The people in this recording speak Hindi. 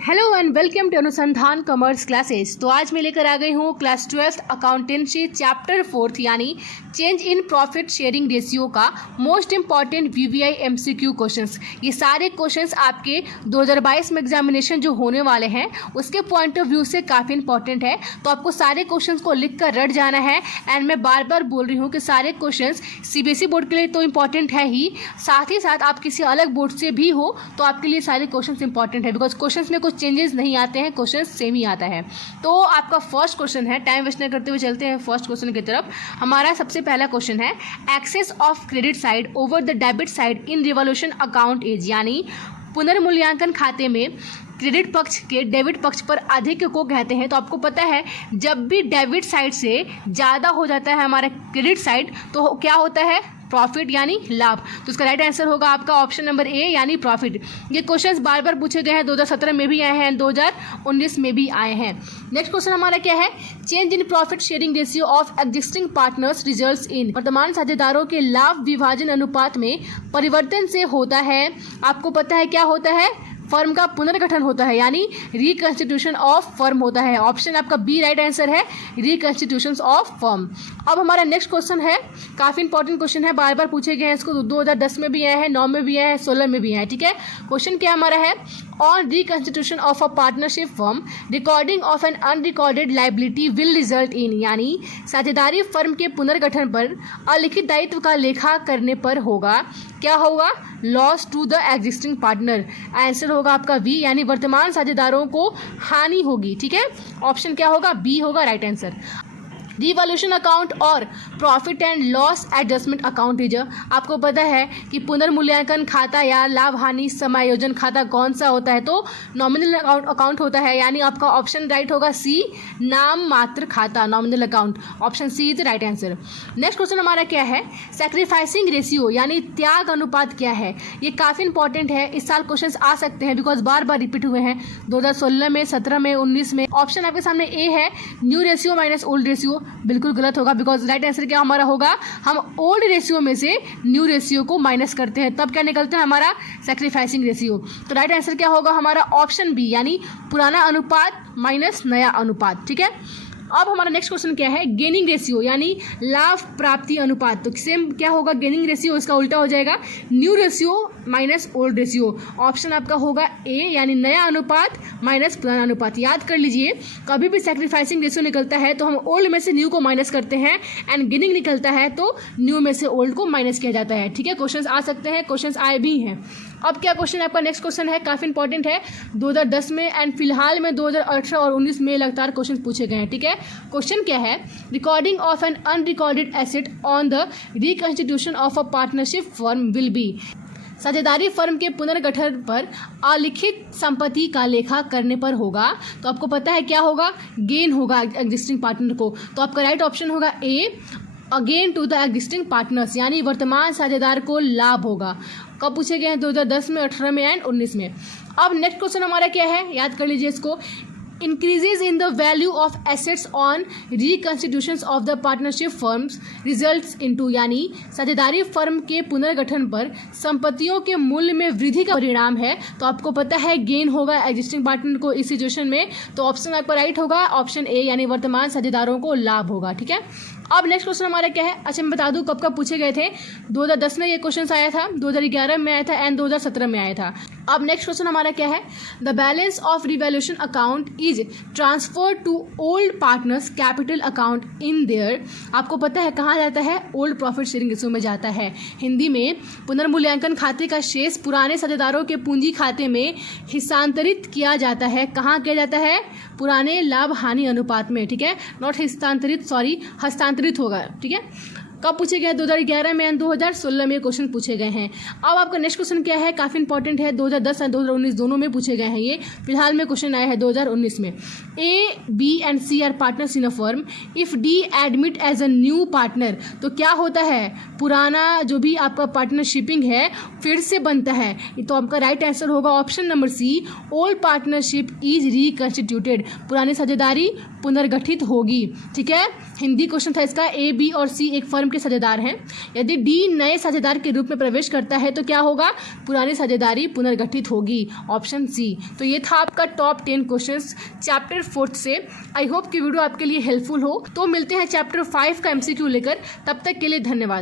हेलो एंड वेलकम टू अनुसंधान कॉमर्स क्लासेस। तो आज मैं लेकर आ गई हूँ क्लास 12th अकाउंटेंसी चैप्टर 4 यानी change in profit sharing ratio का most important VVI MCQ questions. ये सारे क्वेश्चंस आपके 2022 में एग्जामिनेशन जो होने वाले हैं उसके पॉइंट ऑफ व्यू से काफ़ी इंपॉर्टेंट है। तो आपको सारे क्वेश्चंस को लिख कर रट जाना है। एंड मैं बार बार बोल रही हूँ कि सारे क्वेश्चंस सीबीएसई बोर्ड के लिए तो इंपॉर्टेंट है ही साथ आप किसी अलग बोर्ड से भी हो तो आपके लिए सारे क्वेश्चंस इंपॉर्टेंट है, बिकॉज क्वेश्चंस में चेंजेस नहीं आते हैं, क्वेश्चन सेम ही आता है। तो आपका फर्स्ट क्वेश्चन है, टाइम वेस्ट नहीं करते हुए चलते हैं फर्स्ट क्वेश्चन की तरफ। हमारा सबसे पहला क्वेश्चन है excess of credit side over the debit side in revaluation account is, यानी पुनर्मूल्यांकन खाते में क्रेडिट पक्ष के डेबिट पक्ष पर अधिक को कहते हैं। तो आपको पता है जब भी डेबिट साइड से ज़्यादा हो जाता है हमारा क्रेडिट साइड तो क्या होता है, प्रॉफिट यानी लाभ। तो इसका राइट आंसर होगा आपका ऑप्शन नंबर ए यानी प्रॉफिट। ये क्वेश्चंस बार बार पूछे गए हैं, 2017 में भी आए हैं, 2019 में भी आए हैं। नेक्स्ट क्वेश्चन हमारा क्या है, change in profit sharing ratio of existing partners results in, वर्तमान साझेदारों के लाभ विभाजन अनुपात में परिवर्तन से होता है। आपको पता है क्या होता है, फर्म का पुनर्गठन होता है यानी रिकंस्टिट्यूशन ऑफ फर्म होता है। ऑप्शन आपका बी राइट आंसर है, रिकंस्टिट्यूशन ऑफ फर्म। अब हमारा नेक्स्ट क्वेश्चन है, काफ़ी इंपॉर्टेंट क्वेश्चन है, बार बार पूछे गए हैं, इसको 2010 में भी आए हैं, 9 में भी आए हैं, 16 में भी आए हैं। ठीक है, क्वेश्चन क्या हमारा है, on reconstitution of a partnership firm recording of an unrecorded liability will result in, यानी साझेदारी फर्म के पुनर्गठन पर अलिखित दायित्व का लेखा करने पर होगा, क्या होगा, loss to the existing partner. Answer होगा आपका बी यानी वर्तमान साझेदारों को हानि होगी। ठीक है, ऑप्शन क्या होगा, बी होगा राइट आंसर। रिवॉल्यूशन अकाउंट और profit and loss adjustment account is, आपको पता है कि पुनर्मूल्यांकन खाता या लाभ हानि समायोजन खाता कौन सा होता है, तो नॉमिनल अकाउंट होता है, यानी आपका ऑप्शन राइट होगा सी, नाम मात्र खाता, nominal account, option C is right answer. Next question हमारा क्या है, सैक्रिफाइसिंग रेशियो यानी त्याग अनुपात क्या है। ये काफ़ी इंपॉर्टेंट है, इस साल क्वेश्चन आ सकते हैं बिकॉज बार बार रिपीट हुए हैं 2016 में, 17 में, 19 में। ऑप्शन आपके सामने ए है, new ratio minus old ratio, बिल्कुल गलत होगा बिकॉज राइट आंसर क्या हमारा होगा, हम ओल्ड रेशियो में से न्यू रेशियो को माइनस करते हैं तब क्या निकलता है हमारा सैक्रिफाइसिंग रेशियो। तो राइट आंसर क्या होगा हमारा ऑप्शन बी यानी पुराना अनुपात माइनस नया अनुपात। ठीक है, अब हमारा नेक्स्ट क्वेश्चन क्या है, गेनिंग रेशियो यानी लाभ प्राप्ति अनुपात। तो सेम क्या होगा, गेनिंग रेशियो इसका उल्टा हो जाएगा, new ratio minus old ratio. Option आपका होगा ए यानी नया अनुपात माइनस पुराना अनुपात। याद कर लीजिए, कभी भी सैक्रिफाइसिंग रेशियो निकलता है तो हम ओल्ड में से न्यू को माइनस करते हैं, एंड गेनिंग निकलता है तो न्यू में से ओल्ड को माइनस किया जाता है। ठीक है, क्वेश्चन आ सकते हैं, क्वेश्चन आए भी हैं। अब क्या क्वेश्चन आपका नेक्स्ट क्वेश्चन है, काफ़ी इंपॉर्टेंट है, 2010 में एंड फिलहाल में 2018 और 19 में लगातार क्वेश्चन पूछे गए हैं। ठीक है, क्वेश्चन क्या है, recording of an unrecorded asset on the reconstitution of a partnership firm will be, साझेदारी फर्म के पुनर्गठन पर अलिखित संपत्ति का लेखा करने पर होगा। तो आपको पता है क्या होगा, गेन होगा एग्जिस्टिंग पार्टनर को। तो आपका राइट ऑप्शन होगा A, again to the existing partners, यानी वर्तमान साझेदार को लाभ होगा। कब पूछे गए हैं, 2010 में, 18 में एंड 19 में। अब नेक्स्ट क्वेश्चन हमारा क्या है, याद कर लीजिए इसको, increases in the value of assets on reconstitutions of the partnership firms results into, यानी साझेदारी फर्म के पुनर्गठन पर संपत्तियों के मूल्य में वृद्धि का परिणाम है। तो आपको पता है गेन होगा एग्जिस्टिंग पार्टनर को इस सिचुएशन में। तो ऑप्शन आपका राइट होगा ऑप्शन ए यानी वर्तमान साझेदारों को लाभ होगा। ठीक है, अब नेक्स्ट क्वेश्चन हमारा क्या है, अच्छा मैं बता दूं कब कब पूछे गए थे, 2010 में ये क्वेश्चन आया था, 2011 में आया था एंड 2017 में आया था। अब नेक्स्ट क्वेश्चन हमारा क्या है, the balance of revaluation account is transfer to old partners' capital account in their, आपको पता है कहाँ जाता है, ओल्ड प्रॉफिट शेयरिंग रेशियो में जाता है। हिंदी में पुनर्मूल्यांकन खाते का शेष पुराने साझेदारों के पूंजी खाते में हस्तांतरित किया जाता है। कहाँ किया जाता है, पुराने लाभ हानि अनुपात में। ठीक है, नॉट हस्तांतरित, सॉरी हस्तांतरित होगा। ठीक है, कब पूछे गए, 2011 में एंड 2016 में क्वेश्चन पूछे गए हैं। अब आपका नेक्स्ट क्वेश्चन क्या है, काफ़ी इंपॉर्टेंट है, 2010 और 2019 दोनों में पूछे गए हैं। ये फिलहाल में क्वेश्चन आया है 2019 में, A, B and C are partners in a firm, if D admit as a new partner, तो क्या होता है, पुराना जो भी आपका पार्टनरशिपिंग है फिर से बनता है। तो आपका राइट आंसर होगा option number C, old partnership is reconstituted, पुरानी साझेदारी पुनर्गठित होगी। ठीक है, हिंदी क्वेश्चन था इसका, ए, बी और सी एक फर्म नाम के साझेदार हैं। यदि डी नए साझेदार के रूप में प्रवेश करता है तो क्या होगा, पुरानी साझेदारी पुनर्गठित होगी, ऑप्शन सी। तो ये था आपका टॉप 10 क्वेश्चंस चैप्टर 4 से। आई होप कि वीडियो आपके लिए हेल्पफुल हो। तो मिलते हैं चैप्टर 5 का MCQ लेकर, तब तक के लिए धन्यवाद।